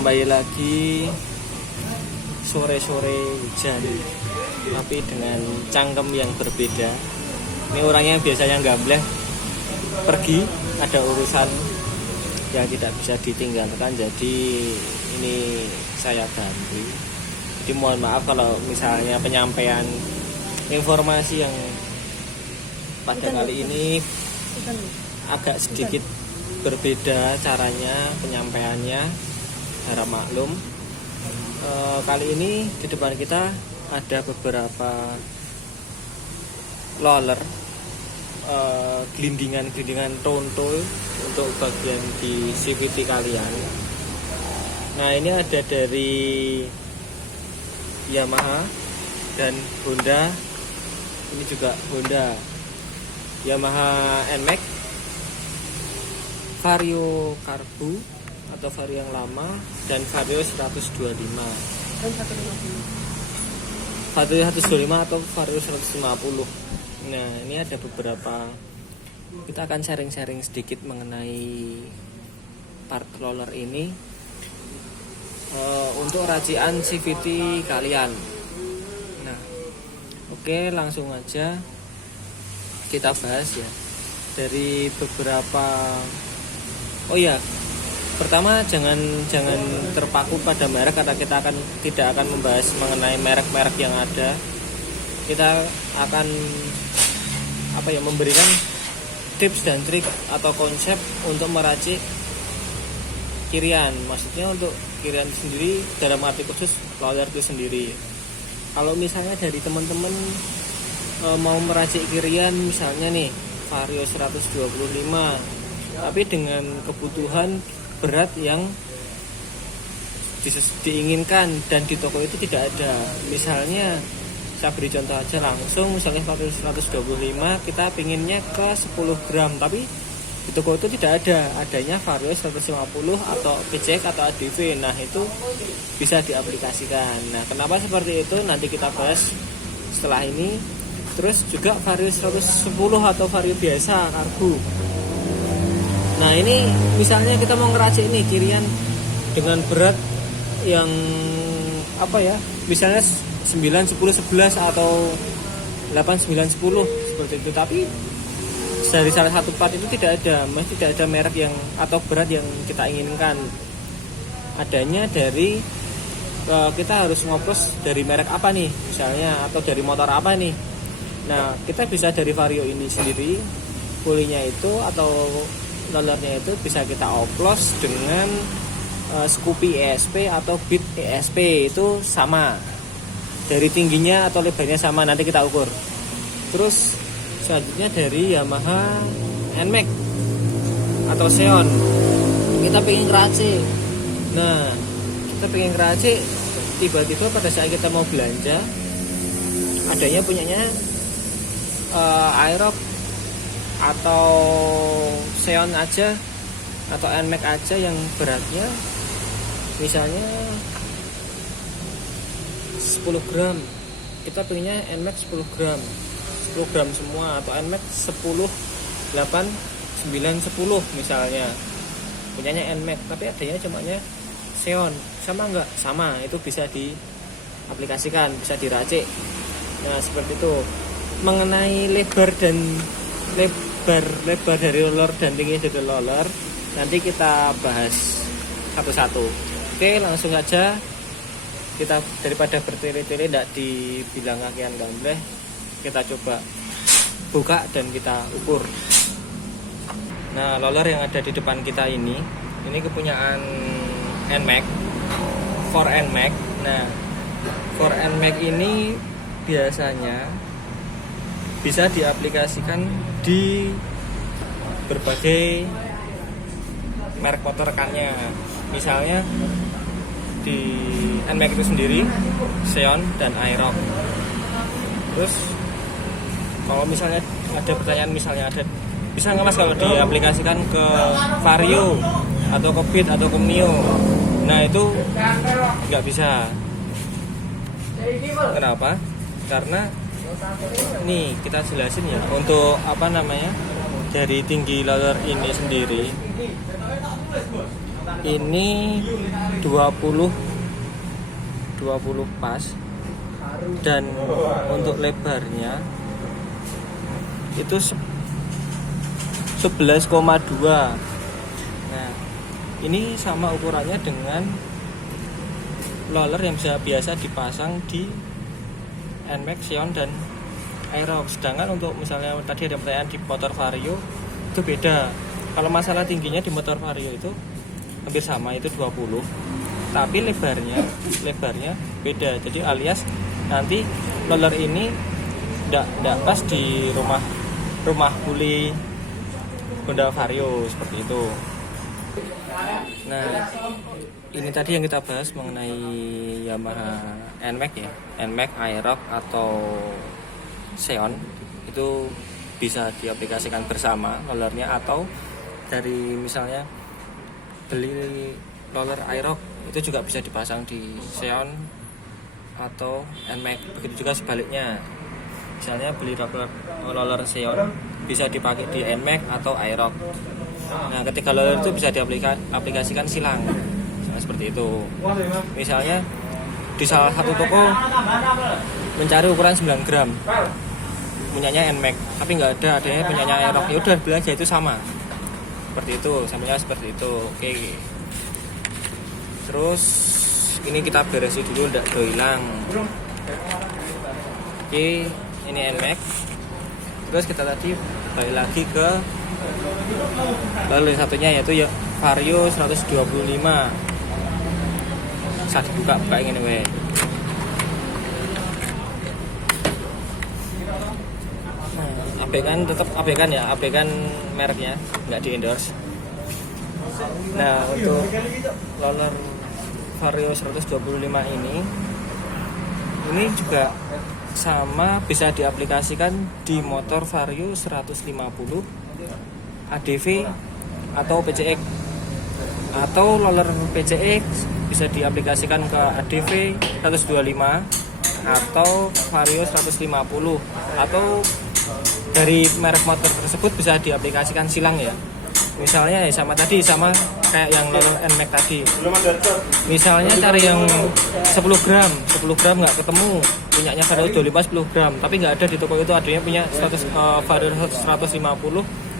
kembali lagi sore-sore hujan, tapi dengan cangkem yang berbeda. Ini orangnya biasanya gambleh, pergi ada urusan yang tidak bisa ditinggalkan, jadi ini saya ganti. Jadi mohon maaf kalau misalnya penyampaian informasi yang pada kali ini agak sedikit berbeda caranya penyampaiannya, harap maklum. Kali ini di depan kita ada beberapa roller, gelindingan tonto untuk bagian di CVT kalian. Nah, ini ada dari Yamaha dan Honda. Ini juga Honda, Yamaha NMAX, Vario Karbu atau Vario yang lama, dan Vario 125. Vario 125 atau Vario 150. Nah, ini ada beberapa, kita akan sharing-sharing sedikit mengenai part roller ini untuk racian CVT kalian. Nah, oke, langsung aja kita bahas ya. Dari beberapa, oh ya, pertama jangan terpaku pada merek, karena kita tidak akan membahas mengenai merek-merek yang ada. Kita akan memberikan tips dan trik atau konsep untuk meracik kirian. Maksudnya untuk kirian sendiri dalam arti khusus roller itu sendiri. Kalau misalnya dari teman-teman mau meracik kirian, misalnya nih Vario 125, tapi dengan kebutuhan berat yang diinginkan dan di toko itu tidak ada. Misalnya saya beri contoh aja langsung, misalnya Vario 125 kita pinginnya ke 10 gram, tapi di toko itu tidak ada, adanya Vario 150 atau PCX atau ADV. Nah, itu bisa diaplikasikan. Nah, kenapa seperti itu nanti kita bahas setelah ini. Terus juga Vario 110 atau Vario biasa karbu. Nah, ini misalnya kita mau ngeracik ini kirian dengan berat yang misalnya 9, 10, 11 atau 8, 9, 10 seperti itu. Tapi dari salah satu part itu tidak ada merek yang atau berat yang kita inginkan. Adanya dari kita harus ngoplos dari merek apa nih misalnya, atau dari motor apa nih. Nah, kita bisa dari Vario ini sendiri, pulinya itu atau rollernya itu bisa kita oplos dengan Scoopy ESP atau Beat ESP, itu sama. Dari tingginya atau lebarnya sama, nanti kita ukur. Terus selanjutnya dari Yamaha NMAX atau Xeon, kita pengen ngeracik. Nah, kita pengen ngeracik, tiba-tiba pada saat kita mau belanja, adanya punyanya Aerox atau Xeon aja atau NMAX aja yang beratnya misalnya 10 gram. Kita pengennya NMAX 10 gram semua, atau NMAX 10, 8, 9, 10 misalnya. Punyanya NMAX, tapi adanya cumanya Xeon. Sama enggak? Sama, itu bisa diaplikasikan, bisa diracik. Nah, seperti itu. Mengenai lebar dari roller dan tinggi dari roller, nanti kita bahas satu-satu. Oke, langsung saja. Kita daripada bertele-tele tidak dibilang kakian gambleh, kita coba buka dan kita ukur. Nah, roller yang ada di depan kita ini kepunyaan NMAX, for NMAX. Nah, for NMAX ini biasanya bisa diaplikasikan di berbagai merek motor rekannya. Misalnya di NMAX itu sendiri, Xeon dan Aerox. Terus kalau misalnya ada pertanyaan, misalnya bisa nggak mas kalau diaplikasikan ke Vario atau ke Beat atau ke Mio? Nah, itu nggak bisa. Kenapa? Karena nih kita jelasin ya, untuk dari tinggi roller ini sendiri ini 20 pas, dan untuk lebarnya itu 11,2. Nah, ini sama ukurannya dengan roller yang biasa dipasang di NMAX, Xeon dan Aerox. Sedangkan untuk misalnya tadi ada pertanyaan di motor Vario itu beda. Kalau masalah tingginya di motor Vario itu hampir sama, itu 20, tapi lebarnya beda. Jadi alias nanti roller ini enggak pas di rumah kuli Honda Vario seperti itu. Nah, ini tadi yang kita bahas mengenai Yamaha NMAX ya, NMAX, Aerox atau Xeon. Itu bisa diaplikasikan bersama rollernya, atau dari misalnya beli roller Aerox itu juga bisa dipasang di Xeon atau NMAX. Begitu juga sebaliknya, misalnya beli roller Xeon bisa dipakai di NMAX atau Aerox. Nah, ketika roller itu bisa diaplikasikan silang, seperti itu. Misalnya di salah satu toko mencari ukuran 9 gram punyanya NMAX, tapi nggak adanya punyanya Aerox, ya udah beli aja, itu sama seperti itu, samanya seperti itu. Oke, terus ini kita beresin dulu, nggak hilang. Oke, ini NMAX. Terus kita tadi balik lagi ke lalu satunya, yaitu ya Vario 125. Saat dibuka ini weh. Tetap abekan ya, abekan mereknya, nggak di endorse. Nah, untuk roller Vario 125 ini juga sama, bisa diaplikasikan di motor Vario 150 ADV atau PCX, atau roller PCX bisa diaplikasikan ke ADV 125 atau Vario 150, atau dari merek motor tersebut bisa diaplikasikan silang ya. Misalnya ya sama kayak yang roller NMAX tadi. Misalnya cari yang 10 gram nggak ketemu, punyanya Vario 25 10 gram, tapi nggak ada di toko itu, adanya punya Vario 150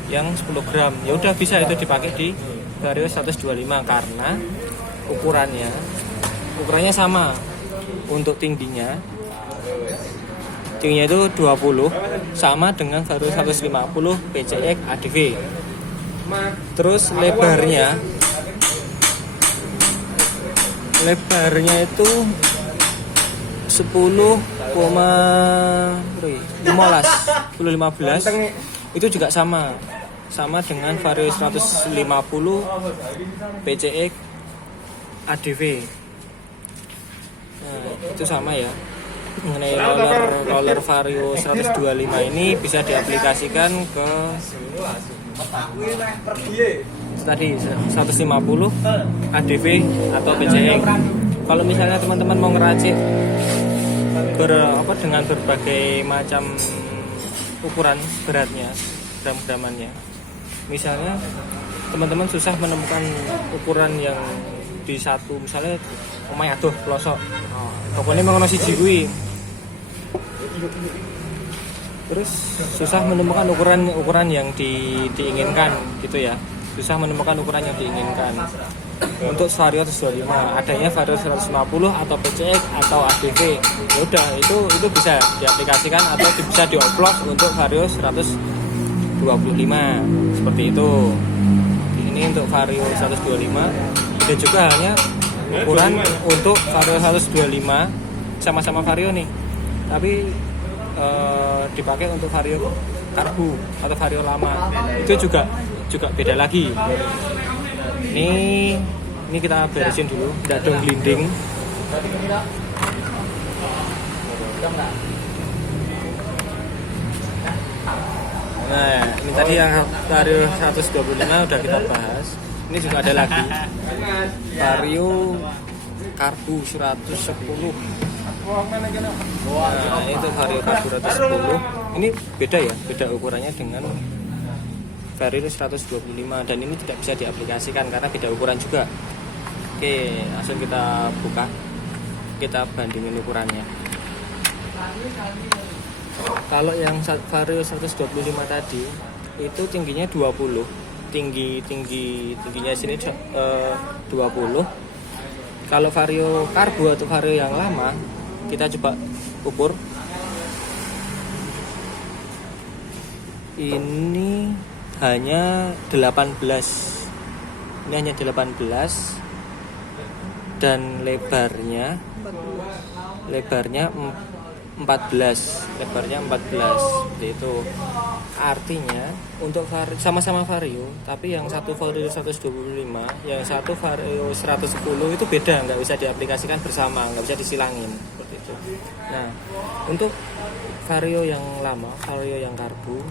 yang 10 gram. Ya udah, bisa itu dipakai di Vario 125 karena ukurannya sama. Untuk tingginya itu 20, sama dengan Vario 150 PCX ADV. Terus lebarnya itu 10,15 itu juga sama dengan Vario 150 PCX ADV. Nah, itu sama ya. Mengenai roller Vario 125 ini bisa diaplikasikan ke tadi 150 ADV atau PCX. Kalau misalnya teman-teman mau ngeracik dengan berbagai macam ukuran beratnya, gram-gramannya, misalnya teman-teman susah menemukan ukuran yang di satu, misalnya omae aduh pelosok pokoknya mengono siji kuwi, terus susah menemukan ukuran yang diinginkan gitu ya, susah menemukan ukuran yang diinginkan. Untuk Vario 125 adanya Vario 150 atau PCX atau ADV, ya udah itu bisa diaplikasikan atau bisa dioplos untuk Vario 125 seperti itu. Ini untuk Vario 125, dan juga halnya ukuran untuk Vario 125 sama-sama Vario nih, tapi dipakai untuk Vario karbu atau Vario lama, itu juga beda lagi. Ini kita beresin dulu, tidak dong glinding. Nah, ini tadi yang Vario 125 udah kita bahas. Ini juga ada lagi Vario karbu 110. Nah, itu Vario karbu 110. Ini beda ya, beda ukurannya dengan Vario 125 dan ini tidak bisa diaplikasikan karena beda ukuran juga. Oke, langsung kita buka, kita bandingin ukurannya. Kalau yang Vario 125 tadi itu tingginya 20, tingginya sini 20. Kalau Vario Karbo atau Vario yang lama, kita coba ukur. Ini hanya 18. Ini hanya 18 dan lebarnya 14, seperti itu. Artinya untuk sama-sama Vario, tapi yang satu Vario 125, yang satu Vario 110 itu beda, nggak bisa diaplikasikan bersama, nggak bisa disilangin seperti itu. Nah, untuk Vario yang lama, Vario yang Karbo,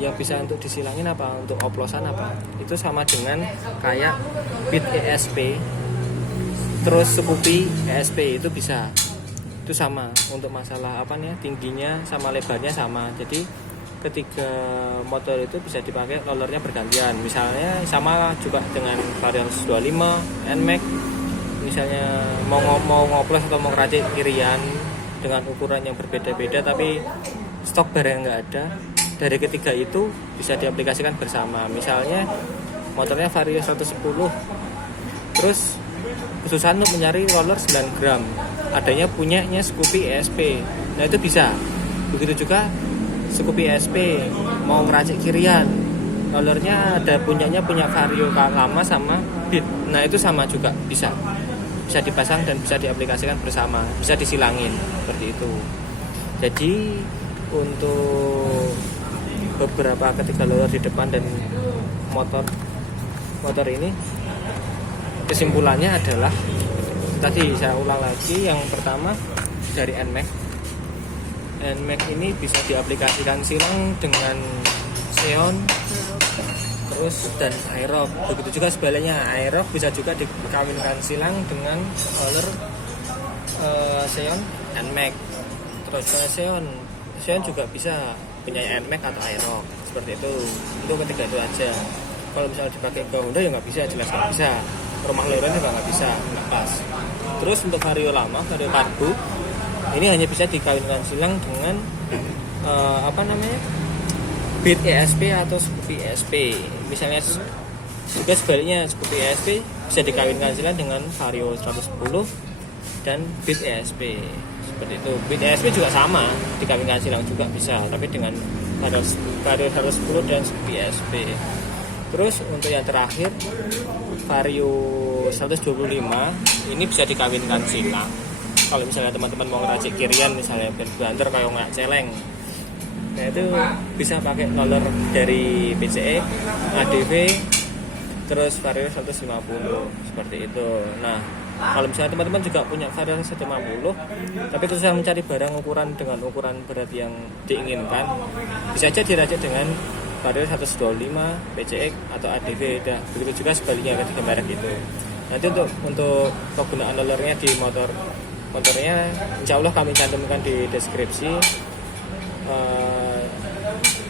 yang bisa untuk disilangin apa? Untuk oplosan apa? Itu sama dengan kayak Beat ESP, terus Scoopy ESP itu bisa. Itu sama untuk masalah apa nih, tingginya sama lebarnya sama. Jadi ketiga motor itu bisa dipakai rollernya bergantian. Misalnya sama juga dengan Vario 125 NMAX, misalnya mau ngoplos atau mau ngeracik kirian dengan ukuran yang berbeda-beda tapi stok barang nggak ada, dari ketiga itu bisa diaplikasikan bersama. Misalnya motornya Vario 110, terus kesusahan untuk mencari roller 9 gram, adanya punyanya Scoopy ESP, nah itu bisa. Begitu juga Scoopy ESP mau ngeracik kirian, rollernya ada punya Vario lama sama Beat, nah itu sama juga bisa dipasang dan bisa diaplikasikan bersama, bisa disilangin seperti itu. Jadi untuk beberapa ketika roller di depan dan motor ini, kesimpulannya adalah tadi saya ulang lagi, yang pertama dari NMAX ini bisa diaplikasikan silang dengan Xeon terus dan Aerox. Begitu juga sebaliknya, Aerox bisa juga dikawinkan silang dengan roller Xeon NMAX. Terus Xeon juga bisa punya NMAX atau Aerox seperti itu. Itu ketiga itu aja. Kalau misalnya dipakai ke Honda ya nggak bisa, jelas nggak bisa. Rumah Loren juga nggak bisa, nggak pas. Terus untuk Vario lama, Vario Karbo, ini hanya bisa dikawinkan silang dengan Beat ESP atau Scoopy ESP. Misalnya juga sebaliknya, Scoopy ESP bisa dikawinkan silang dengan Vario 110 dan Beat ESP seperti itu. Beat ESP juga sama, dikawinkan silang juga bisa, tapi dengan Vario 110 dan Scoopy ESP. Terus untuk yang terakhir Vario 125 ini bisa dikawinkan silang. Kalau misalnya teman-teman mau ngeracik kirian, misalnya banter kayak nggak celeng, nah itu bisa pakai roller dari PCX, ADV, terus Vario 150 seperti itu. Nah, kalau misalnya teman-teman juga punya Vario 150 tapi susah mencari barang ukuran dengan ukuran berat yang diinginkan, bisa aja diracik dengan Vario 125, PCX atau ADV. Begitu juga sebaliknya ketiga merek itu. Nanti untuk kegunaan rollernya di motornya insya Allah kami cantumkan di deskripsi.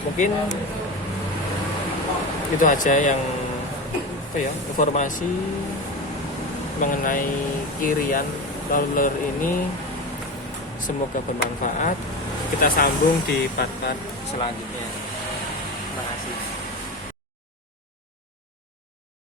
Mungkin itu aja yang informasi mengenai kirian roller ini. Semoga bermanfaat. Kita sambung di part-part selanjutnya. Terima kasih.